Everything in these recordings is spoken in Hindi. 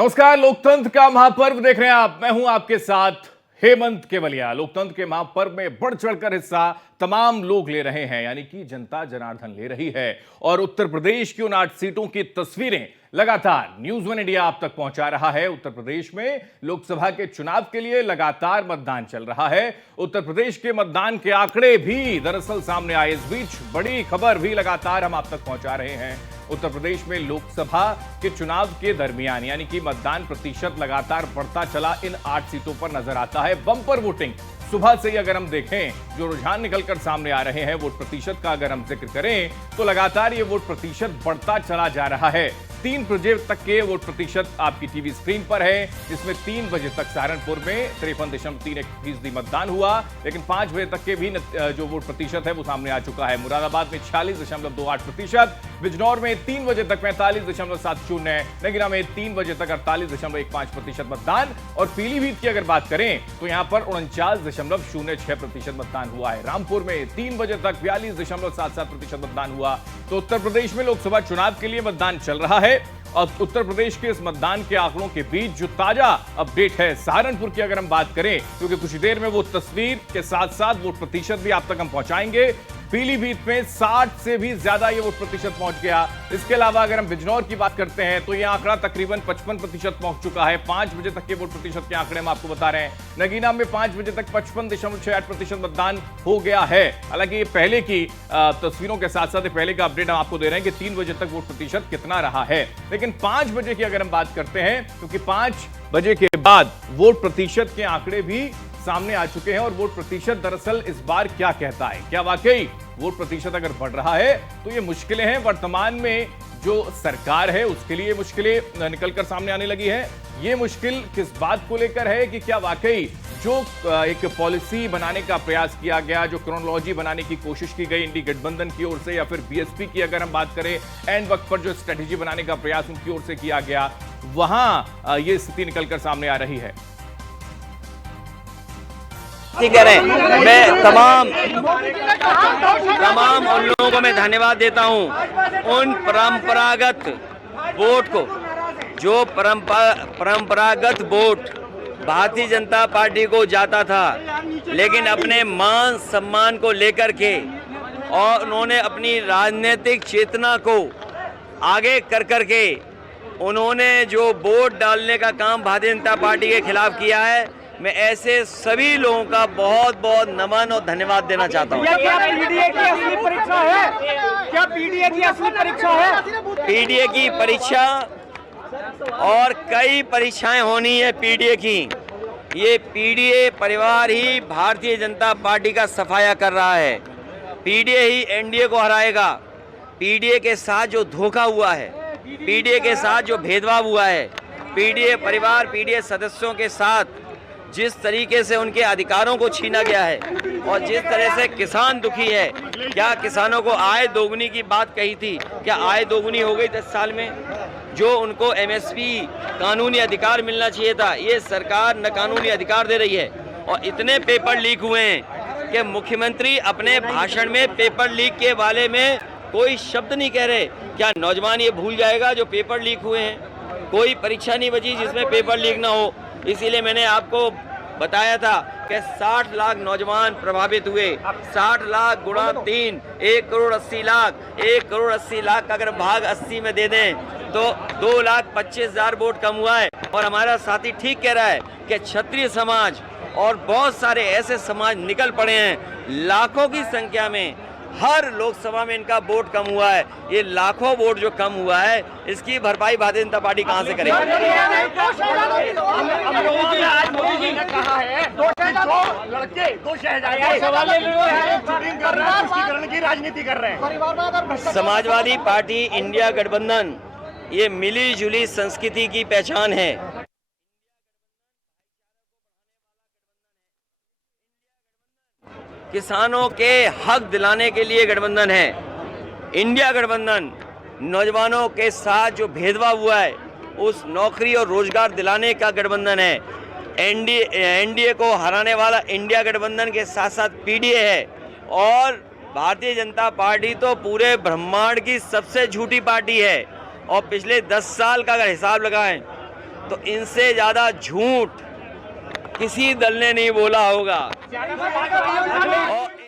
नमस्कार, लोकतंत्र का महापर्व देख रहे हैं आप। मैं हूं आपके साथ हेमंत केवलिया। लोकतंत्र के महापर्व में बढ़ चढ़कर हिस्सा तमाम लोग ले रहे हैं, यानी कि जनता जनार्दन ले रही है। और उत्तर प्रदेश की उन 8 सीटों की तस्वीरें लगातार न्यूज़ वन इंडिया आप तक पहुंचा रहा है। उत्तर प्रदेश में लोकसभा के चुनाव के लिए लगातार मतदान चल रहा है। उत्तर प्रदेश के मतदान के आंकड़े भी दरअसल सामने आए। इस बीच बड़ी खबर भी लगातार हम आप तक पहुंचा रहे हैं। उत्तर प्रदेश में लोकसभा के चुनाव के दरमियान यानी कि मतदान प्रतिशत लगातार बढ़ता चला इन 8 सीटों पर नजर आता है। बम्पर वोटिंग सुबह से ही अगर हम देखें, जो रुझान निकलकर सामने आ रहे हैं वोट प्रतिशत का अगर हम जिक्र करें तो लगातार ये वोट प्रतिशत बढ़ता चला जा रहा है। 3 बजे तक के वोट प्रतिशत आपकी टीवी स्क्रीन पर है, जिसमें 3 बजे तक सहारनपुर में 53.31% मतदान हुआ, लेकिन 5 बजे तक के भी जो वोट प्रतिशत है वो सामने आ चुका है। मुरादाबाद में 46.28%, बिजनौर में 3 बजे तक 45.70, नगीना में 3 बजे तक 48.15% मतदान, और पीलीभीत की अगर बात करें तो यहां पर 49.06% मतदान हुआ है। रामपुर में 3 बजे तक 42.77% मतदान हुआ। तो उत्तर प्रदेश में लोकसभा चुनाव के लिए मतदान चल रहा है। और उत्तर प्रदेश के इस मतदान के आंकड़ों के बीच जो ताजा अपडेट है सहारनपुर की अगर हम बात करें, क्योंकि कुछ देर में वो तस्वीर के साथ साथ वोट प्रतिशत भी आप तक हम पहुंचाएंगे। पीलीभीत में 60 से भी ज्यादा ये वोट प्रतिशत पहुंच गया। इसके अलावा अगर हम बिजनौर की बात करते हैं तो यह आंकड़ा तकरीबन 55% पहुंच चुका है। 5 बजे तक के वोट प्रतिशत के आंकड़े हम आपको बता रहे हैं। नगीना में 5 बजे तक 55.68% मतदान हो गया है। हालांकि ये पहले की तस्वीरों के साथ साथ पहले का अपडेट हम आपको दे रहे हैं कि 3 बजे तक वोट प्रतिशत कितना रहा है। लेकिन 5 बजे की अगर हम बात करते हैं, क्योंकि 5 बजे के बाद वोट प्रतिशत के आंकड़े भी सामने आ चुके हैं। और वोट प्रतिशत दरअसल इस बार क्या कहता है, क्या वाकई वोट प्रतिशत अगर बढ़ रहा है तो ये मुश्किलें हैं वर्तमान में जो सरकार है उसके लिए मुश्किलें निकलकर सामने आने लगी है। ये मुश्किल किस बात को लेकर है कि क्या वाकई जो एक पॉलिसी बनाने का प्रयास किया गया, जो क्रोनोलॉजी बनाने की कोशिश की गई इंडी गठबंधन की ओर से, या फिर बीएसपी की अगर हम बात करें, एंड वक्त पर जो स्ट्रेटेजी बनाने का प्रयास उनकी ओर से किया गया, वहां ये स्थिति निकलकर सामने आ रही है। करें, मैं तमाम उन लोगों को मैं धन्यवाद देता हूं। उन परंपरागत वोट को, जो परंपरागत वोट भारतीय जनता पार्टी को जाता था, लेकिन अपने मान सम्मान को लेकर के और उन्होंने अपनी राजनीतिक चेतना को आगे कर के उन्होंने जो वोट डालने का काम भारतीय जनता पार्टी के खिलाफ किया है, मैं ऐसे सभी लोगों का बहुत बहुत नमन और धन्यवाद देना चाहता हूँ। क्या पीडीए की असली परीक्षा है? क्या पीडीए की असली परीक्षा है? पीडीए की परीक्षा और कई परीक्षाएं होनी है पीडीए की। ये पीडीए परिवार ही भारतीय जनता पार्टी का सफाया कर रहा है। पीडीए ही एनडीए को हराएगा। पीडीए के साथ जो धोखा हुआ है, पीडीए के साथ जो भेदभाव हुआ है, पीडीए परिवार, पीडीए सदस्यों के साथ जिस तरीके से उनके अधिकारों को छीना गया है और जिस तरह से किसान दुखी है, क्या किसानों को आय दोगुनी की बात कही थी, क्या आय दोगुनी हो गई 10 साल में? जो उनको एमएसपी कानूनी अधिकार मिलना चाहिए था, ये सरकार न कानूनी अधिकार दे रही है। और इतने पेपर लीक हुए हैं कि मुख्यमंत्री अपने भाषण में पेपर लीक के बारे में कोई शब्द नहीं कह रहे। क्या नौजवान ये भूल जाएगा जो पेपर लीक हुए हैं? कोई परीक्षा नहीं बची जिसमें पेपर लीक ना हो। इसीलिए मैंने आपको बताया था कि 60 लाख नौजवान प्रभावित हुए। 60 लाख गुणा 3, 1,80,00,000। 1,80,00,000 का अगर भाग 80 में दे दें तो 2,25,000 वोट कम हुआ है। और हमारा साथी ठीक कह रहा है कि क्षत्रिय समाज और बहुत सारे ऐसे समाज निकल पड़े हैं, लाखों की संख्या में। हर लोकसभा में इनका वोट कम हुआ है। ये लाखों वोट जो कम हुआ है, इसकी भरपाई भारतीय जनता पार्टी कहां से करेगी? राजनीति कर रहे हैं। समाजवादी पार्टी, इंडिया गठबंधन, ये मिली जुली संस्कृति की पहचान है। किसानों के हक दिलाने के लिए गठबंधन है। इंडिया गठबंधन नौजवानों के साथ जो भेदभाव हुआ है उस नौकरी और रोजगार दिलाने का गठबंधन है। एनडीए को हराने वाला इंडिया गठबंधन के साथ साथ पीडीए है। और भारतीय जनता पार्टी तो पूरे ब्रह्मांड की सबसे झूठी पार्टी है। और पिछले 10 साल का अगर हिसाब लगाएं, तो इनसे ज्यादा झूठ किसी दल ने नहीं बोला होगा। और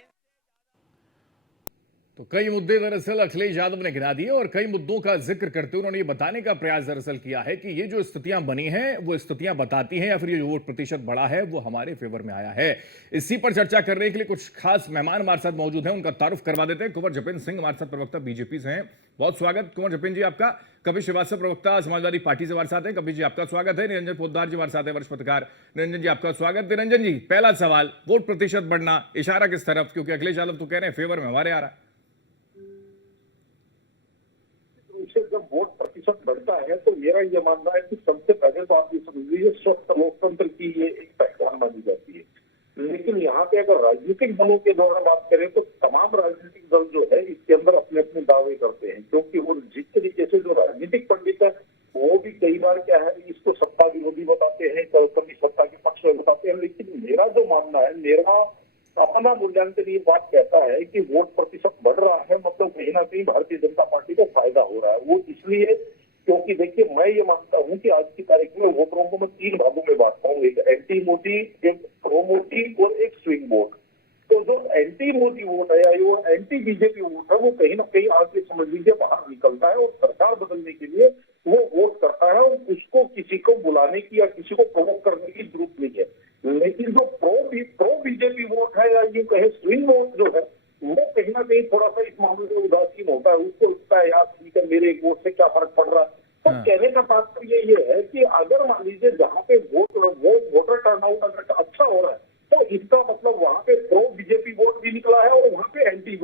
तो कई मुद्दे दरअसल अखिलेश यादव ने गिना दिए और कई मुद्दों का जिक्र करते हुए उन्होंने ये बताने का प्रयास दरअसल किया है कि ये जो स्थितियां बनी हैं वो स्थितियां बताती हैं या फिर ये जो वोट प्रतिशत बढ़ा है वो हमारे फेवर में आया है। इसी पर चर्चा करने के लिए कुछ खास मेहमान हमारे साथ मौजूद हैं, उनका तारुफ करवा देते हैं। कुंवर जपेंद्र सिंह हमारे साथ, प्रवक्ता बीजेपी से हैं। बहुत स्वागत कुंवर जपेंद्र जी आपका। कपिल श्रीवास्तव प्रवक्ता समाजवादी पार्टी से हमारे साथ हैं। कपिल जी आपका स्वागत है। निरंजन पोद्दार जी हमारे साथ है, वरिष्ठ पत्रकार। निरंजन जी आपका स्वागत। निरंजन जी, पहला सवाल, वोट प्रतिशत बढ़ना इशारा किस तरफ, क्योंकि अखिलेश यादव तो कह रहे हैं फेवर में हमारे आ रहा है। जब वोट प्रतिशत बढ़ता है तो मेरा ये मानना है कि सबसे पहले तो आप ये समझ लीजिए स्वस्थ लोकतंत्र की ये एक पहचान मानी जाती है। लेकिन यहाँ पे अगर राजनीतिक दलों के द्वारा बात करें तो तमाम राजनीतिक दल जो है इसके अंदर अपने अपने दावे करते हैं, क्योंकि वो जिस तरीके से जो राजनीतिक पंडित है वो भी कई बार क्या है इसको सत्ता विरोधी बताते हैं, कभी सत्ता के पक्ष में बताते हैं। लेकिन मेरा जो मानना है, मेरा अपना मूल्यांकन ये बात कहता है कि वोट प्रतिशत बढ़ रहा है, मतलब कहीं ना कहीं भारतीय जनता पार्टी को फायदा हो रहा है। वो इसलिए क्योंकि देखिए, मैं ये मानता हूं कि आज की तारीख में वोटरों को मैं 3 भागों में बांटता हूँ, एक एंटी मोदी, एक प्रो मोदी और एक स्विंग वोट। तो जो एंटी मोदी वोट है या वो एंटी बीजेपी वोट है वो कहीं ना कहीं आज समझ लीजिए बाहर निकलता है और सरकार बदलने के लिए वो वोट करता है और उसको किसी को बुलाने की या किसी को प्रमोट करने की जरूरत नहीं है। लेकिन जो प्रो बीजेपी वोट है या यूं कहे स्विंग वोट जो है वो कहीं ना कहीं थोड़ा सा इस मामले में उदासीन होता है। उसको लगता है यार ठीक है, मेरे एक वोट से क्या फर्क पड़ रहा है। तो कहने का तात्पर्य ये है कि अगर मान लीजिए जहाँ पे वोटर टर्नआउट अगर अच्छा हो रहा है तो इसका मतलब वहाँ पे प्रो बीजेपी वोट भी निकला है और वहाँ पे एंटी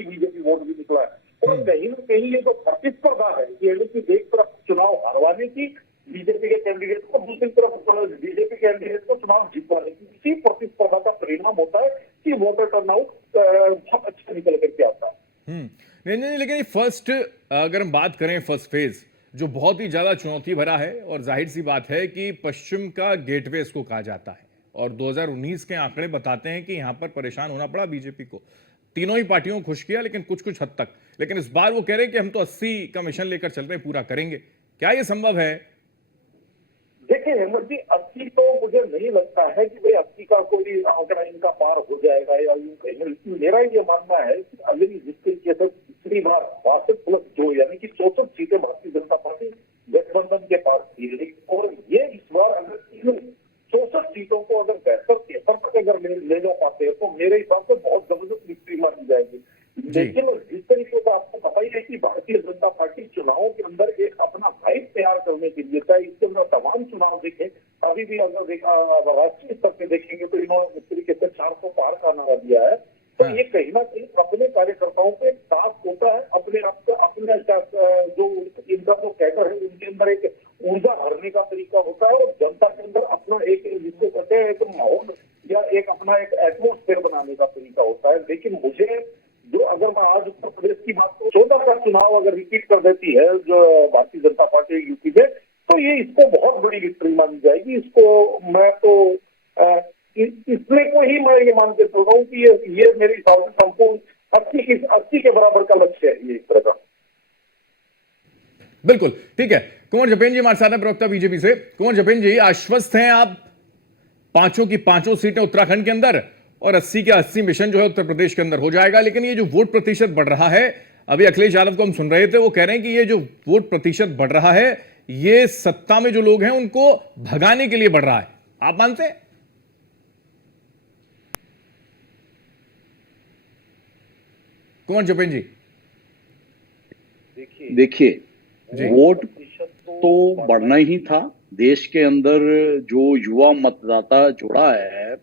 बीजेपी वोट भी निकला है। और कहीं ना कहीं ये जो प्रतिस्पर्धा है यानी कि एक तरफ चुनाव हरवाने की बीजेपी के कैंडिडेट को, दूसरी तरफ बीजेपी कैंडिडेट को चुनाव जीतवाने की, इसी प्रतिस्पर्धा का परिणाम होता है कि वोटर टर्नआउट बहुत अच्छा निकल करके आता है। नहीं, लेकिन ये फर्स्ट, अगर हम बात करें फर्स्ट फेज जो बहुत ही ज्यादा चुनौती भरा है और जाहिर सी बात है कि पश्चिम का गेटवे इसको कहा जाता है और 2019 के आंकड़े बताते हैं कि यहां पर परेशान होना पड़ा बीजेपी को। तीनों ही पार्टियों को खुश किया लेकिन कुछ हद तक। लेकिन इस बार वो कह रहे हैं कि हम तो 80 का मिशन लेकर चल रहे हैं, पूरा करेंगे। क्या ये संभव है? देखिए हेमंत जी, 80 तो मुझे नहीं लगता है कि भाई 80 का कोई आंकड़ा इनका पार हो जाएगा या यूं कहें। मेरा ये मानना है कि अगर जिस तरीके से पिछली बार 62+2 यानी कि 64 सीटें भारतीय जनता पार्टी गठबंधन के पास थी, और ये इस बार अगर 64 सीटों को अगर 73 तक अगर ले जा पाते हैं तो मेरे हिसाब से बहुत जबरदस्त विक्ट्री मानी जाएगी। लेकिन जिस तरीके से आपको पता ही है कि भारतीय जनता पार्टी चुनावों के अंदर एक अपना फाइट तैयार करने के लिए, चाहे इसके अंदर तमाम चुनाव देखें, अभी भी अगर राष्ट्रीय स्तर पे देखेंगे तो इन्होंने इस तरीके से 400 पार का नारा दिया है। तो ये कहीं ना कहीं अपने कार्यकर्ताओं को एक टास्क होता है, अपने आप से अपने जो इनका जो कैडर है उनके अंदर एक ऊर्जा भरने का तरीका होता है और जनता के अंदर अपना एक जिसको कहते हैं एक माहौल या एक अपना एक एटमोस्फेयर बनाने का तरीका होता है। लेकिन मुझे जो अगर मैं आज उत्तर प्रदेश की बात करूं, 14 का चुनाव अगर रिपीट कर देती है जो भारतीय जनता पार्टी यूपी में, तो ये इसको बहुत बड़ी विक्ट्री मानी जाएगी। इसको मैं तो इसमें को ही मैं ये मान के चल रहा हूँ कि ये मेरे हिसाब से संपूर्ण 80 के बराबर का लक्ष्य है ये इस तरह का। बिल्कुल ठीक है। कुंवर जपेंद्र जी हमारे साथ हैं, प्रवक्ता बीजेपी से। कुंवर जपेंद्र जी, आश्वस्त हैं आप 5 की 5 सीटें उत्तराखंड के अंदर और 80 के 80 मिशन जो है उत्तर प्रदेश के अंदर हो जाएगा। लेकिन ये जो वोट प्रतिशत बढ़ रहा है, अभी अखिलेश यादव को हम सुन रहे थे, वो कह रहे हैं कि ये जो वोट प्रतिशत बढ़ रहा है ये सत्ता में जो लोग हैं उनको भगाने के लिए बढ़ रहा है। आप मानते हैं? कुंवर जपेंद्र जी, देखिए वोट तो बढ़ना ही था। देश के अंदर जो युवा मतदाता जुड़ा है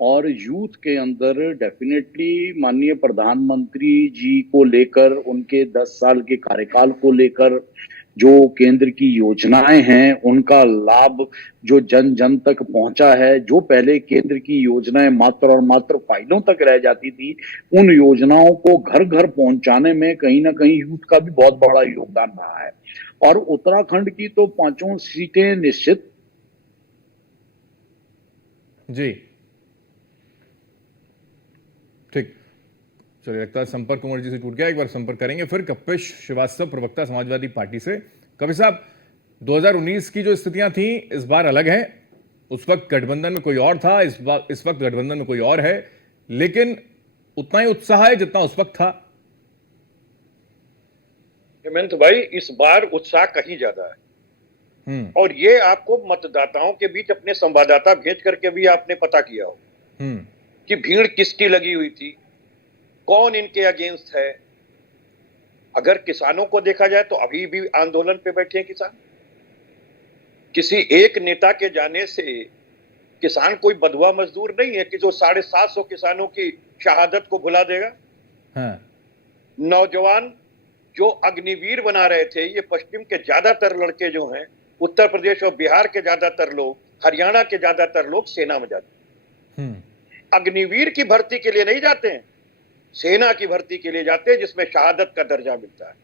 और यूथ के अंदर डेफिनेटली माननीय प्रधानमंत्री जी को लेकर, उनके 10 साल के कार्यकाल को लेकर जो केंद्र की योजनाएं हैं उनका लाभ जो जन जन तक पहुंचा है। जो पहले केंद्र की योजनाएं मात्र और मात्र फाइलों तक रह जाती थी, उन योजनाओं को घर घर पहुंचाने में कहीं ना कहीं यूथ का भी बहुत बड़ा योगदान रहा है। और उत्तराखंड की तो 5 सीटें निश्चित। जी ठीक, चलिए लगता है संपर्क कुंवर जी से टूट गया। एक बार संपर्क करेंगे फिर। कपिल श्रीवास्तव प्रवक्ता समाजवादी पार्टी से। कपिल साहब, 2019 की जो स्थितियां थी इस बार अलग हैं। उस वक्त गठबंधन में कोई और था, इस वक्त गठबंधन में कोई और है, लेकिन उतना ही उत्साह है जितना उस वक्त था। हेमंत भाई, इस बार उत्साह कहीं ज्यादा है। और ये आपको मतदाताओं के बीच अपने संवाददाता भेज करके भी आपने पता किया हो कि भीड़ किसकी लगी हुई थी, कौन इनके अगेंस्ट है। अगर किसानों को देखा जाए तो अभी भी आंदोलन पे बैठे हैं किसान। किसी एक नेता के जाने से किसान कोई बदुआ मजदूर नहीं है कि जो 750 किसानों की शहादत को भुला देगा। हाँ। नौजवान जो अग्निवीर बना रहे थे, ये पश्चिम के ज्यादातर लड़के जो हैं, उत्तर प्रदेश और बिहार के ज्यादातर लोग, हरियाणा के ज्यादातर लोग सेना में जाते हैं। अग्निवीर की भर्ती के लिए नहीं जाते हैं, सेना की भर्ती के लिए जाते हैं, जिसमें शहादत का दर्जा मिलता है,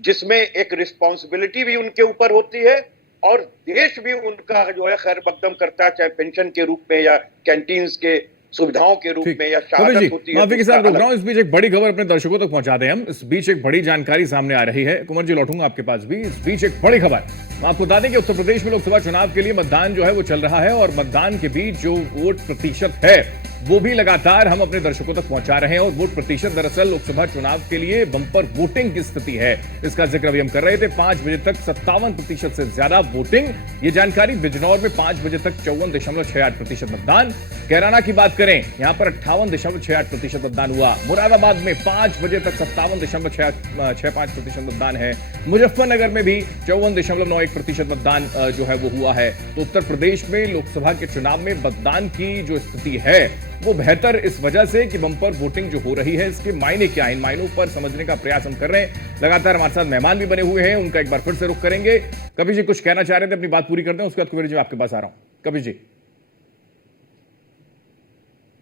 जिसमें एक रिस्पॉन्सिबिलिटी भी उनके ऊपर होती है और देश भी उनका जो है खैर मकदम करता है, चाहे पेंशन के रूप में या कैंटीन्स के सुविधाओं के रूप में या शहादत होती है। माफी के साथ रोक रहा हूं, इस बीच एक बड़ी खबर अपने दर्शकों तक पहुंचा दें हम। इस बीच एक बड़ी जानकारी सामने आ रही है। कुंवर जी, लौटूंगा आपके पास भी। इस बीच एक बड़ी खबर आपको बता दें कि उत्तर प्रदेश में लोकसभा चुनाव के लिए मतदान जो है वो चल रहा है और मतदान के बीच जो वोट प्रतिशत है वो भी लगातार हम अपने दर्शकों तक पहुंचा रहे हैं। और वोट प्रतिशत दरअसल लोकसभा चुनाव के लिए बंपर वोटिंग की स्थिति है, इसका जिक्र अभी हम कर रहे थे। 5 बजे तक 57% से ज्यादा वोटिंग, ये जानकारी। बिजनौर में 5 बजे तक 54.68% मतदान। कैराना की बात करें, यहां पर 58.68% मतदान हुआ। मुरादाबाद में 5 बजे तक 57.65% मतदान है। मुजफ्फरनगर में भी 54.91% मतदान जो है वो हुआ है। तो उत्तर प्रदेश में लोकसभा के चुनाव में मतदान की जो स्थिति है वो बेहतर इस वजह से कि बंपर वोटिंग जो हो रही है, इसके मायने क्या है, इन मायनों पर समझने का प्रयास हम कर रहे हैं। लगातार हमारे साथ मेहमान भी बने हुए हैं, उनका एक बार फिर से रुख करेंगे। कपिल जी कुछ कहना चाह रहे थे, अपनी बात पूरी करते हैं, उसके बाद कुंवर जी आपके पास आ रहा हूं। कपिल जी,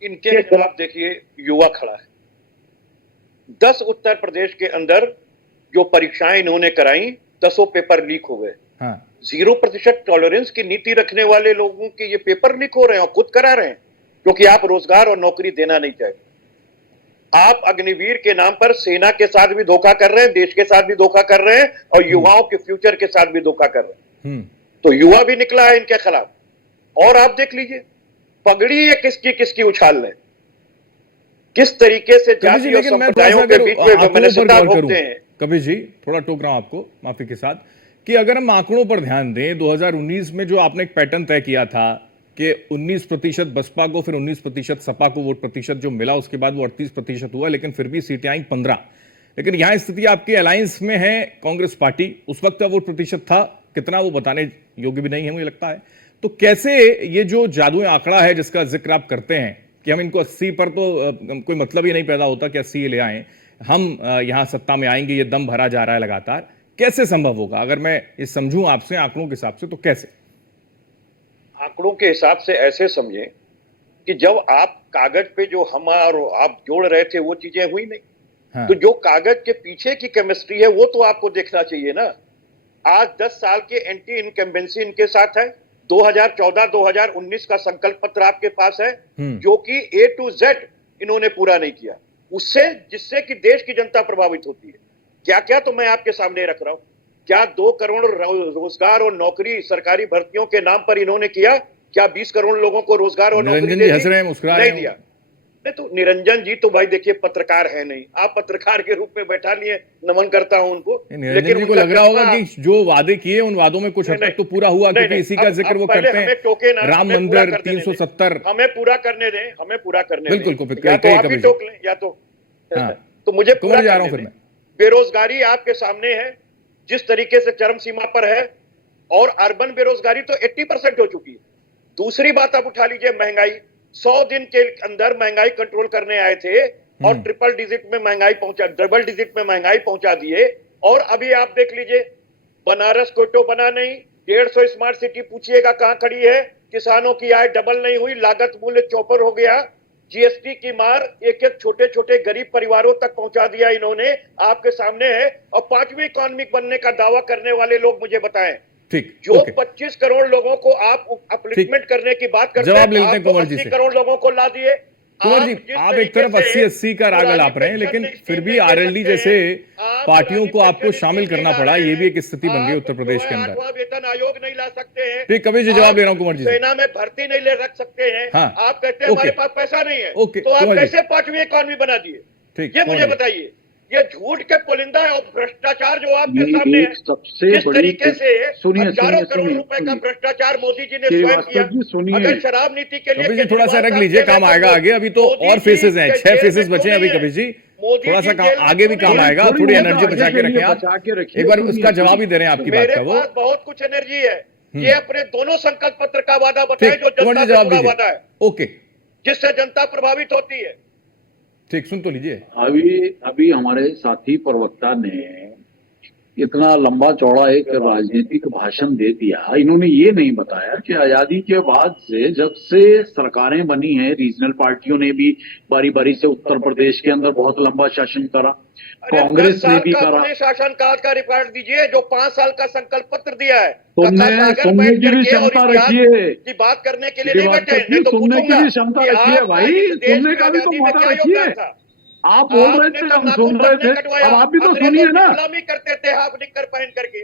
इनके खिलाफ देखिए युवा खड़ा है। 10 उत्तर प्रदेश के अंदर जो परीक्षाएं इन्होंने कराई, 10 पेपर लीक हो गए। हाँ। 0% टॉलरेंस की नीति रखने वाले लोगों के ये पेपर लीक हो रहे हैं और खुद करा रहे हैं, क्योंकि आप रोजगार और नौकरी देना नहीं चाहते। आप अग्निवीर के नाम पर सेना के साथ भी धोखा कर रहे हैं, देश के साथ भी धोखा कर रहे हैं और युवाओं के फ्यूचर के साथ भी धोखा कर रहे हैं। तो युवा भी निकला है इनके खिलाफ। और आप देख लीजिए पगड़ी ये किसकी किसकी उछाल रहे, किस तरीके से जाति और संप्रदायों के बीच में विमनस्यता भोगते हैं। कपिल जी थोड़ा टोक रहा हूं आपको, माफी के साथ, कि अगर हम आंकड़ों पर ध्यान दें, 2019 में जो आपने एक पैटर्न तय किया था कि 19% बसपा को, फिर 19% सपा को वोट प्रतिशत जो मिला, उसके बाद वो 38% हुआ, लेकिन फिर भी सीटें आई 15। लेकिन यहां स्थिति आपकी अलायंस में है कांग्रेस पार्टी। उस वक्त का वोट प्रतिशत था कितना वो बताने योग्य भी नहीं है मुझे लगता है। तो कैसे ये जो जादुई आंकड़ा है जिसका जिक्र आप करते हैं कि हम इनको 80 पर, तो कोई मतलब ही नहीं पैदा होता कि 80 ले आए, हम यहां सत्ता में आएंगे, ये दम भरा जा रहा है लगातार, कैसे संभव होगा? अगर मैं ये समझूं आपसे आंकड़ों के हिसाब से, तो कैसे? आंकड़ों के हिसाब से ऐसे समझें कि जब आप कागज पे जो हम और आप जोड़ रहे थे वो चीजें हुई नहीं। हाँ। तो जो कागज के पीछे की केमिस्ट्री है वो तो आपको देखना चाहिए ना। आज 10 साल के एंटी इनकम्बेंसी इनके साथ है। 2014-2019 का संकल्प पत्र आपके पास है, जो कि A to Z इन्होंने पूरा नहीं किया, उससे जिससे कि देश की जनता प्रभावित होती है। क्या क्या तो मैं आपके सामने रख रहा हूं। क्या 2 करोड़ रोजगार और नौकरी सरकारी भर्तियों के नाम पर इन्होंने किया? क्या 20 करोड़ लोगों को रोजगार और नौकरी निरंजन जी हंस रहे हैं, मुस्कुरा रहे हैं। नहीं दिया। नहीं तो निरंजन जी तो भाई देखिए पत्रकार है नहीं, आप पत्रकार के रूप में बैठा लिए, नमन करता हूं उनको। लेकिन उनको लग रहा होगा कि जो वादे किए उन वादों में कुछ हद तक तो पूरा हुआ, क्योंकि इसी का जिक्र वो करते हैं। राम मंदिर 370 हमें पूरा करने दें, हमें पूरा करने दें। बिल्कुल, या तो आप ही टोक लें या तो मुझे पूरा जा रहा हूं। फिर मैं बेरोजगारी आपके सामने है जिस तरीके से चरम सीमा पर है, और अर्बन बेरोजगारी तो 80% हो चुकी है। दूसरी बात आप उठा लीजिए महंगाई। 100 दिन के अंदर महंगाई कंट्रोल करने आए थे और ट्रिपल डिजिट में महंगाई पहुंचा, डबल डिजिट में महंगाई पहुंचा दिए। और अभी आप देख लीजिए बनारस कोई तो बना नहीं, 150 स्मार्ट सिटी पूछिएगा कहां खड़ी है। किसानों की आय डबल नहीं हुई, लागत मूल्य चौपर हो गया। जीएसटी की मार एक एक छोटे छोटे गरीब परिवारों तक पहुंचा दिया इन्होंने, आपके सामने है। और 5वीं इकोनॉमिक बनने का दावा करने वाले लोग मुझे बताएं, ठीक, जो 25 करोड़ लोगों को आप अपलिफ्टमेंट करने की बात करते हैं, 80 करोड़ लोगों को ला दिए। कुंवर जी, जिस आप एक तरीके तरफ से 80-80 का राग आप रहे हैं, लेकिन पुरानी फिर भी पेंशन आरएलडी नहीं दे जैसे सकते हैं, आप पार्टियों को पुरानी आपको पेंशन शामिल स्कीम करना नहीं पड़ा, ला ये रहे भी एक स्थिति बन गई आप उत्तर जो प्रदेश है के अंदर। 8वां वेतन आयोग नहीं ला सकते हैं। ठीक, कबीर जी जवाब आप दे रहा हूं कुंवर जी से। सेना में भर्ती नहीं ले रख सकते हैं। हाँ, आप कहते हैं हमारे ओके, पास पैसा नहीं है, ओके, तो आप कुंवर जी। कैसे 5वीं इकॉनमी बना दिए? ठीक, ये कुंवर मुझे जी। बताइए। ये झूठ के पुलिंदा और भ्रष्टाचार जो आपके ये सामने है, एक सबसे जिस बड़ी तरीके से सुनिए हजारों सुनिए करोड़ सुनिए रुपए का सुनिए भ्रष्टाचार मोदी जी ने स्वयं किया। श्रीवास्तव जी सुनिए, अगर शराब नीति के लिए कबीर जी थोड़ा सा केजरीवाल रख साहब लीजिए, कह रहे काम हैं, आएगा आगे। अभी तो मोदी और जी फेसेस हैं, के 6 जेल फेसेस में बचे हैं क्यों अभी नहीं कबीर जी। मोदी थोड़ा जी सा काम जेल में आगे भी क्यों काम नहीं है? आएगा, थोड़ी थोड़ी बहुत एनर्जी आगे बचा के के लिए रखें आप। बचा के रखिए, एक बार सुनिए, उसका जवाब सुनिए। ही दे रहे हैं आपकी बात मेरे का वो। पास बहुत कुछ एनर्जी है। ये अपने दोनों संकल्प पत्र का वादा बताए ठीक, जो कुंवर जनता जी से जवाब जुड़ा दीजिए। वादा है, ओके, जिससे जनता प्रभावित होती है। ठीक, सुन तो लीजिए। अभी हमारे साथी प्रवक्ता ने इतना लंबा चौड़ा एक राजनीतिक भाषण दे दिया। इन्होंने ये नहीं बताया कि आजादी के बाद से, जब से सरकारें बनी हैं, रीजनल पार्टियों ने भी बारी बारी से उत्तर प्रदेश के अंदर बहुत लंबा शासन करा, अरे 10 कांग्रेस ने साल भी का करा। अपने शासनकाल का रिकॉर्ड दीजिए, जो 5 साल का संकल्प पत्र दिया है। सुनने कथा सागर सुनने बैठ की भी करके और क्षमता इतिहास रखिए की बात करने के लिए नहीं श्रीवास्तव बैठे। जी, नहीं तो सुनने की पूछूंगा भी क्षमता कि रखिए आपका भाई, इस देश सुनने की का भी तो आजादी में मौका क्या रखिए। योगदान था? आप बोल रहे आपने थे, तो हम नाखून सुन रहे तक नहीं थे, कटवाया। अब आप भी तो अंग्रेजों सुनिए की ना। गुलामी करते थे हाफ निक्कर पहन करके।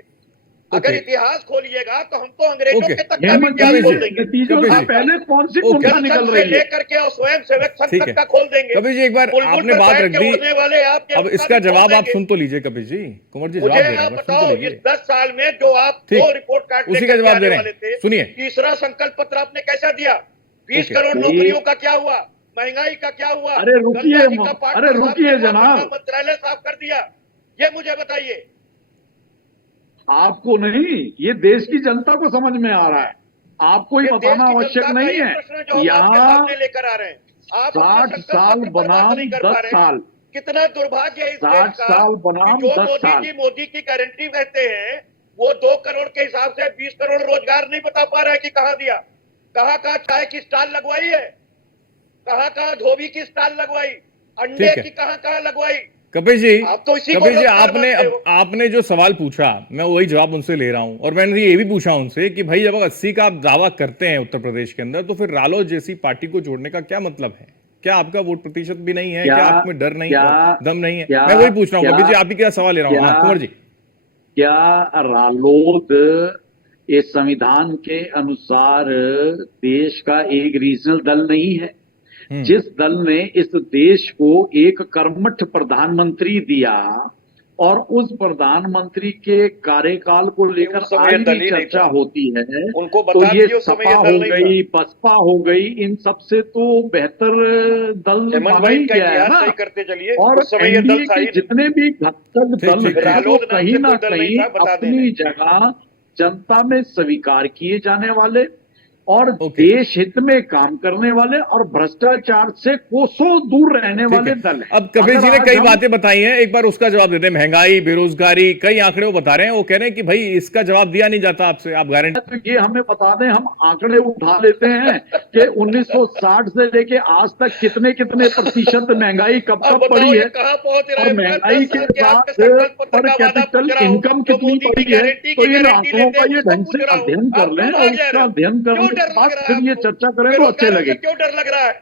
अगर ओके। इतिहास खोलिएगा तो हम तो अंग्रेजों ओके। के तक का भी हेमंत इतिहास जी, खोल देंगे। नतीजों कबीर से जी। पहले कौन सी ओके। कुंठा निकल जनसंघ से रही है? लेकर के और स्वयं सेवक संघ ठीक तक है का खोल देंगे। कबीर जी, एक बार बुलबुल आपने पर बात बैठ रख के दी, उड़ने वाले आपके अब उसका इसका भी खोल जवाब आप देंगे। सुन तो लीजिए कबीर जी। कुंवर जी मुझे जवाब दे रहे हैं, आप बस सुन तो बताओ, इस लीजिए। 10 साल में जो आप ठीक, 2 रिपोर्ट कार्ड उसी का लेकर के जवाब आने दे रहे वाले हैं, थे, सुनिए। तीसरा संकल्प पत्र आपने कैसा दिया? 20 ओके। करोड़ नौकरियों का क्या हुआ? महंगाई का क्या हुआ? अरे रुकिए, गंगा जी का पाठ अरे साफ रुकिए करवा, जनाब। पूरा मंत्रालय साफ कर दिया। ये मुझे बताइए। आपको नहीं, ये देश की जनता को समझ में आ रहा है, आपको ही ये देश बताना की आवश्यक जनता का नहीं ये है। प्रश्न जो हम आपके यहाँ सामने लेकर आ रहे हैं, आप अपने 60 संकल्प साल पत्र पर बात बनाम नहीं कर पा 10 रहे। साल, कितना दुर्भाग्य है इस 60 देश का साल कि बनाम जो 10 साल। मोदी की गारंटी कहते हैं, वो 2 करोड़ के हिसाब से 20 करोड़ रोजगार नहीं बता पा रहा है कि कहां दिया। कहां चाय की स्टॉल लगवाई है, कहां धोबी की स्टॉल लगवाई, अंडे ठीक है। की कहां लगवाई। कबीर जी, आप तो इसी को कबीर जी, रोजगार आपने मानते हो। आपने जो सवाल पूछा, मैं वही जवाब उनसे ले रहा हूं। और मैंने ये भी पूछा उनसे कि भाई जब 80 का आप दावा करते हैं उत्तर प्रदेश के अंदर, तो फिर रालोद जैसी पार्टी को जोड़ने का क्या मतलब है? क्या आपका वोट प्रतिशत भी नहीं है? क्या आप में डर नहीं है, दम नहीं है? मैं वही पूछ रहा हूँ कबीर जी, आप ही क्या सवाल ले रहा हूँ। हाँ कुंवर जी। क्या रालोद इस संविधान के अनुसार देश का एक रीजनल दल नहीं है? जिस दल ने इस देश को एक कर्मठ प्रधानमंत्री दिया और उस प्रधानमंत्री के कार्यकाल को लेकर उस समय आज दल भी ही नहीं चर्चा था। होती है, उनको तो बता ये दीजिए उस समय सपा ये हो दल नहीं था। गई, बसपा हो गई, इन सबसे तो बेहतर दल हेमंत माना भाई ही का गया है इतिहास ना। सही करते चलिए। और उस समय ये दल एनडीए था ही के नहीं। जितने भी घटक ठीक, दल ठीक, हैं, रालोद वो नाम कहीं से ना कोई दल नहीं कहीं था, बता अपनी देने। जगह जनता में स्वीकार किए जाने वाले और ओके। देश हित में काम करने वाले और भ्रष्टाचार से कोसों दूर रहने ठीक वाले है। दल हैं। अब कबीर जी अगर ने आज कई हम- बातें बताई हैं, एक बार उसका जवाब देते हैं। महंगाई, बेरोजगारी, कई आंकड़े वो बता रहे हैं। वो कह रहे हैं कि भाई इसका जवाब दिया नहीं जाता आपसे, आप गारंटी। तो ये हमें बता दें, हम आंकड़े उठा लेते हैं कि 1960 से लेके आज तक कितने कितने प्रतिशत महंगाई कब अब कब बताओ पड़ी ये है कहां पहुंच रहा और है? महंगाई 10 के साल के साथ आपके संकल्प पत्र पर का वादा कैपिटल पूछ रहा हूं। इनकम जो कितनी मोदी की पड़ी है, गारंटी तो की इन गारंटी आंकड़ों लेते का हैं, ये उसको ढंग पूछ से रहा हूं। अध्ययन कर आप लें क्यों और भाग जा उसका रहे हो? अध्ययन करने क्यों के डर लग बाद रहा है फिर ये आपको? चर्चा करें तो अच्छे बेरोजगारों से लगे। क्यों डर लग रहा है?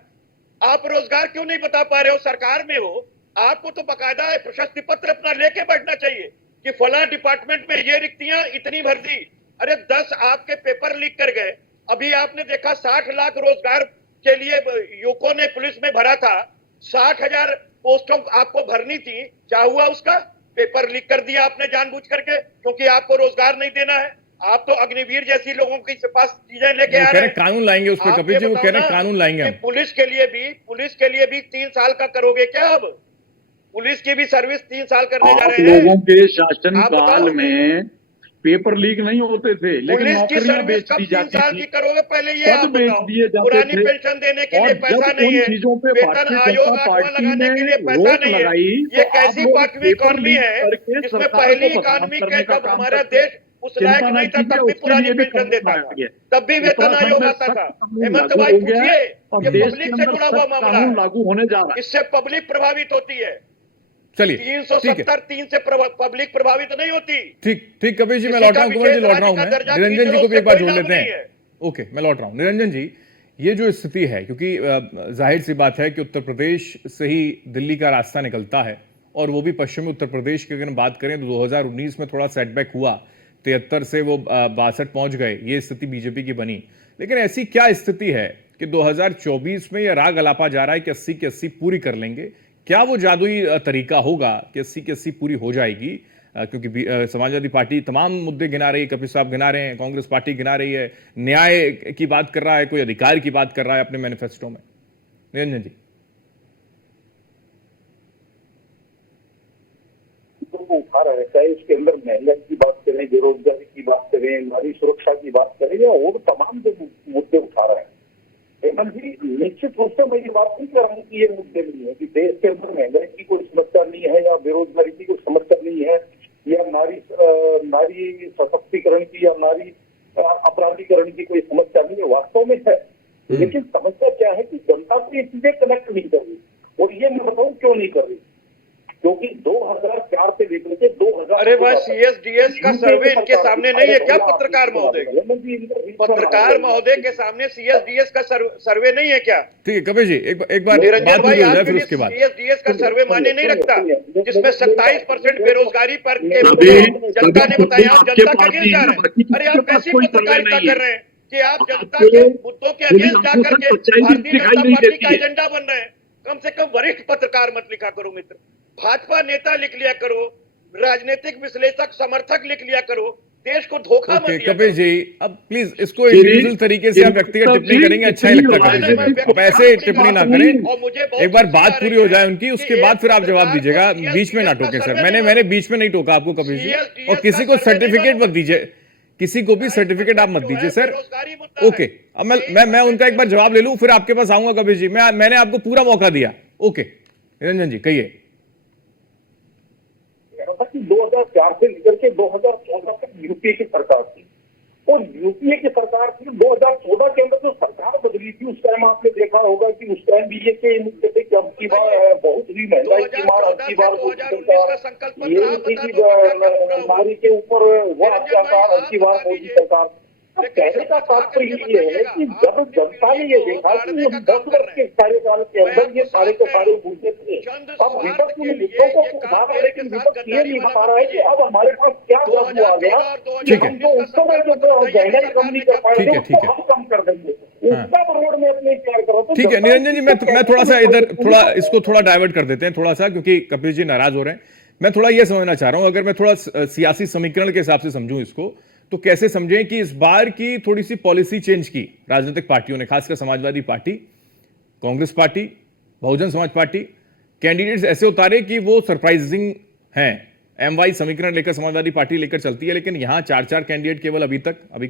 आप रोजगार क्यों नहीं बता पा रहे हो? सरकार में हो, आपको तो बकायदा प्रशस्ति पत्र अपना लेके बैठना चाहिए कि फला डिपार्टमेंट में ये रिक्तियां इतनी भर दी। अरे 10 आपके पेपर लीक कर गए। अभी आपने देखा 60 लाख रोजगार के लिए युवकों ने पुलिस में भरा था, 60,000 पोस्टों आपको भरनी थी। क्या हुआ उसका? पेपर लीक कर दिया आपने जानबूझ करके, क्योंकि आपको रोजगार नहीं देना है। आप तो अग्निवीर जैसी लोगों के पास चीजें लेके वो आ कह रहे रहे हैं। हैं कानून लाएंगे उस पर। आप कबीर ये जी वो बताओ कह रहे ना हैं कानून लाएंगे कि हम। पुलिस के लिए भी 3 साल का करोगे क्या? अब पुलिस की भी सर्विस 3 साल करने जा आप रहे हैं। लोगों के शासन आप काल बताओ। में पेपर लीक नहीं होते थे, लेकिन पुलिस की नौकरियां सर्विस बेच कब दी 3 जाती साल थी, की करोगे? पहले ये आप पद बेच बताओ। दिए जाते पुरानी थे। पेंशन देने के और लिए जब पैसा नहीं उन है, चीजों पे वेतन भारतीय आयोग जनता 8वां पार्टी लगाने ने के लिए पैसा रोक नहीं है। लगाई, ये तो आप कैसी लोग 5वीं पेपर इकॉनमी लीक है करके जिसमें सरकार पहली को बदनाम इकॉनमी करने के का जब काम हमारा करते हैं। देश उस लायक चिंता नहीं न था कीजिए, तब भी उसके पुरानी लिए भी पेंशन कानून देता आया था, है। तब भी वेतन उत्तराखंड आयोग में आता था। सख्त कानून हेमंत लागू भाई हो गया पूछिए, है और ये देश पब्लिक के से अंदर जुड़ा हुआ सख्त मामला कानून है। लागू होने जा रहा है। इससे पब्लिक प्रभावित होती है। चलिए ठीक है, 373 से पब्लिक प्रभावित नहीं होती। ठीक कबीर जी मैं किसी लौट का रहा हूं। कुंवर जी विशेष लौट रहा हूं राज्य मैं। का दर्जा निरंजन जी खींच लो, को भी एक बार उससे जोड़ कोई लेते लाभ हैं। नहीं है। ओके मैं लौट रहा हूं। निरंजन जी, ये जो स्थिति है, क्योंकि जाहिर सी बात है कि उत्तर प्रदेश से ही दिल्ली का रास्ता निकलता है, और वो भी पश्चिमी उत्तर प्रदेश की अगर बात करें तो 2019 में थोड़ा सेटबैक हुआ, 73 से वो 62 पहुंच गए, ये स्थिति बीजेपी की बनी। लेकिन ऐसी क्या स्थिति है कि 2024 में यह राग अलापा जा रहा है कि 80 की 80 पूरी कर लेंगे? क्या वो जादुई तरीका होगा कि 80 की 80 पूरी हो जाएगी? क्योंकि समाजवादी पार्टी तमाम मुद्दे गिना रही है, कपिल साहब गिना रहे हैं, कांग्रेस पार्टी गिना रही है, न्याय की बात कर रहा है, कोई अधिकार की बात कर रहा है अपने मैनिफेस्टो में। निरंजन जी, को उठा रहा है, चाहे उसके अंदर महंगाई की बात करें, बेरोजगारी की बात करें, नारी सुरक्षा की बात करें, या और तमाम जो मुद्दे उठा रहा है, हेमंत जी, निश्चित रूप से मैं ये बात नहीं कर रहा हूँ कि ये मुद्दे नहीं है कि देश के अंदर महंगाई की कोई समस्या नहीं है, या बेरोजगारी की कोई समस्या नहीं है, या नारी सशक्तिकरण की या नारी अपराधीकरण की कोई समस्या नहीं है। वास्तव में है, लेकिन समस्या क्या है कि जनता से ये चीजें कनेक्ट नहीं कर रही। और ये मैं बताऊं क्यों नहीं कर रही, क्योंकि 2004 से लेकर के 2000। अरे भाई, CSDS का सर्वे इनके सामने नहीं है क्या? पत्रकार महोदय के सामने CSDS का सर्वे नहीं है क्या? ठीक है कपिल जी, एक बार निरंजन बात भाई, पूरी हो जाए, आपके फिर लिए उसके बाद CSDS का सर्वे मान्य नहीं रखता, जिसमें 27% बेरोजगारी पर के जनता ने बताया जनता का अगेंस्ट जा रहा है। अरे आप कैसी पत्रकारिता कर रहे हैं कि आप जनता के मुद्दों के अगेंस्ट जाकर के भारतीय जनता पार्टी का एजेंडा बन रहे हैं? कम से कम वरिष्ठ पत्रकार मत लिखा करो मित्र, भाजपा नेता लिख लिया करो, राजनीतिक विश्लेषक समर्थक लिख लिया करो, देश को धोखा मत दिया कपिल जी, अब प्लीज इसको इंडिविजुअल तरीके से आप व्यक्तिगत टिप्पणी करेंगे, अच्छा ही लगता है कपिल जी, आप ऐसे टिप्पणी ना करें। एक बार बात पूरी हो जाए उनकी, उसके बाद फिर आप जवाब दीजिएगा, बीच में ना टोके सर। मैंने बीच में नहीं टोका आपको कपिल जी, और किसी को सर्टिफिकेट मत दीजिए, किसी को भी सर्टिफिकेट आप मत दीजिए सर। ओके, अब मैं उनका एक बार जवाब ले लूं, फिर आपके पास आऊंगा कपिल जी। मैंने आपको पूरा मौका दिया। ओके निरंजन जी कहिए। 2004 से लेकर के 2014 तक यूपीए की सरकार थी, और यूपीए की सरकार थी 2014 के अंदर जो सरकार बदली थी, उस टाइम आपने देखा होगा कि उस टाइम भी ये के मुद्दे थे कि अब की बार बहुत ही महंगाई की मार, अब की बार ये थी कि नारी के ऊपर वो अत्याचार, अब की बार मोदी सरकार। कहने का तात्पर्य ये है कि जब जनता ने ये देखा कि 10 वर्ष के कार्यकाल के अंदर ये सारे के सारे मुद्दे थे, अब विपक्ष उन मुद्दों को उठा रहा है, लेकिन विपक्ष ये नहीं बता रहा है कि अब हमारे पास क्या जादू आ गया कि हम जो उत्सव है जो महंगाई कम नहीं कर पाए थे उसको हम कम कर देंगे, उसका रोड में अपने तैयार करो। ठीक है निरंजन जी, मैं थोड़ा सा इधर इसको थोड़ा डाइवर्ट कर देते हैं थोड़ा सा, क्योंकि कपिल जी नाराज हो रहे हैं। मैं थोड़ा ये समझना चाह रहा हूं, अगर मैं थोड़ा सियासी समीकरण के हिसाब से समझूं इसको, तो कैसे समझें कि इस बार की थोड़ी सी पॉलिसी चेंज की राजनीतिक पार्टियों ने, खासकर Samajwadi party, Congress party, Bahujan Samaj party, candidates ऐसे उतारे कि वो सरप्राइजिंग हैं। MY समीकरण लेकर समाजवादी पार्टी लेकर चलती है, लेकिन यहां 4 कैंडिडेट केवल अभी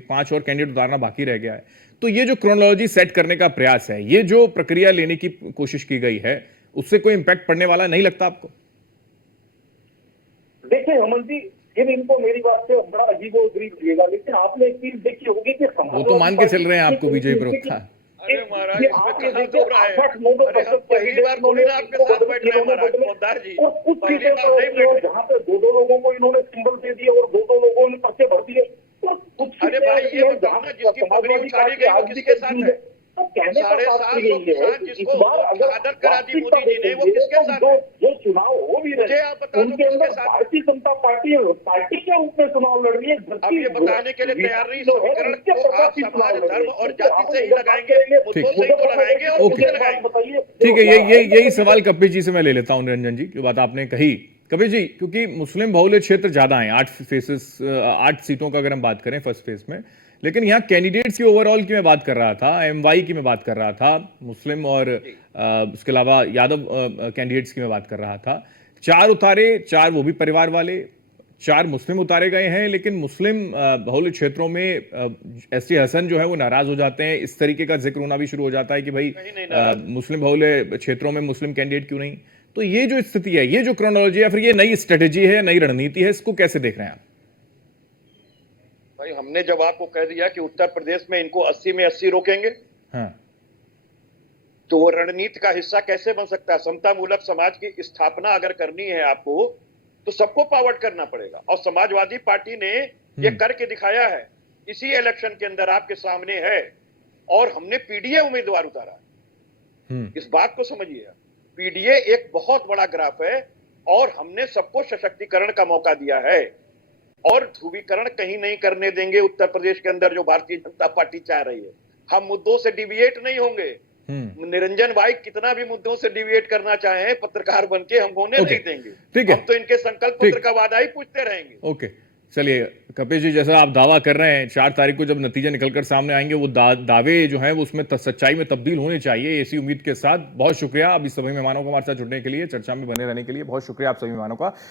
5 और कैंडिडेट उतारना बाकी रह गया है। तो ये जो क्रोनोलॉजी सेट करने का प्रयास है, ये जो प्रक्रिया लेने की कोशिश की गई है, उससे कोई इंपैक्ट पड़ने वाला नहीं लगता आपको? देखिए हेमंत जी, इनको मेरी बात से बड़ा अजीबोगरीब लगेगा, लेकिन आपने एक चीज देखी होगी कि वो तो मान के चल रहे हैं आपको बीजेपी प्रवक्ता। अरे महाराज, इसमें कहां हो रहा है? अरे पहली बार थोड़ी ना आपके साथ बैठ रहे हैं महाराज पोद्दार जी, पहली बार नहीं बैठ रहे। जहाँ पे 2 लोगों को इन्होंने सिंबल दे दिए और 2 लोगों ने पर्चे भर दिए। अरे भाई ये बताओ ना, जिसकी पगड़ी उछाली गई वो किसके साथ है? 7.5 लोग जिसको आदर करा दी मोदी जी ने, वो किसके साथ है? जो चुनाव हो भी रहे हैं उनके अंदर भारतीय जनता पार्टी के रूप में चुनाव लड़ रही है। अब ये बताने के लिए तैयार नहीं, समीकरण को आप समाज, धर्म और जाति से ही लगाएंगे, मुद्दों से ही तो लगाएंगे और किससे लगाएंगे? ठीक है, यही सवाल कपिल जी से मैं ले लेता हूं। निरंजन जी, जो बात आपने कही कपिल जी, क्योंकि मुस्लिम बहुल्य क्षेत्र ज्यादा हैं, 8 सीटों का अगर हम बात करें फर्स्ट फेज में, लेकिन यहाँ कैंडिडेट्स की ओवरऑल की मैं बात कर रहा था, MY की मैं बात कर रहा था, मुस्लिम और उसके अलावा यादव कैंडिडेट्स की मैं बात कर रहा था। 4 उतारे, 4 वो भी परिवार वाले, 4 मुस्लिम उतारे गए हैं, लेकिन मुस्लिम बहुल्य क्षेत्रों में ST हसन जो है वो नाराज हो जाते हैं। इस तरीके का जिक्र होना भी शुरू हो जाता है कि भाई मुस्लिम बहुल्य क्षेत्रों में मुस्लिम कैंडिडेट क्यों नहीं। तो ये जो स्थिति है, ये जो क्रोनोलॉजी है, फिर ये नई स्ट्रेटेजी है, नई रणनीति है, इसको कैसे देख रहे हैं आप? भाई हमने जब आपको कह दिया कि उत्तर प्रदेश में इनको 80 में 80 रोकेंगे, हाँ, तो वो रणनीति का हिस्सा कैसे बन सकता है? समता मूलक समाज की स्थापना अगर करनी है आपको, तो सबको फॉरवर्ड करना पड़ेगा, और समाजवादी पार्टी ने ये करके दिखाया है। इसी इलेक्शन के अंदर आपके सामने है, और हमने पीडीए उम्मीदवार उतारा है। इस बात को समझिए, पीडीए एक बहुत बड़ा ग्राफ है और हमने सबको सशक्तिकरण का मौका दिया है और ध्रुवीकरण कहीं नहीं करने देंगे उत्तर प्रदेश के अंदर जो भारतीय जनता पार्टी चाह रही है। हम मुद्दों से डिविएट नहीं होंगे। निरंजन भाई कितना भी मुद्दों से डिविएट करना चाहें पत्रकार बनके, हम होने नहीं देंगे। ठीक है। हम तो इनके संकल्प पत्र का वादा ही पूछते रहेंगे। ओके, चलिए कपिल जी, जैसा आप दावा कर रहे हैं 4 तारीख को जब नतीजे निकलकर सामने आएंगे वो दावे जो हैं वो उसमें सच्चाई में तब्दील होने चाहिए, इसी उम्मीद के साथ बहुत शुक्रिया आप इस सभी मेहमानों को हमारे साथ जुड़ने के लिए, चर्चा में बने रहने के लिए बहुत शुक्रिया आप सभी मेहमानों का।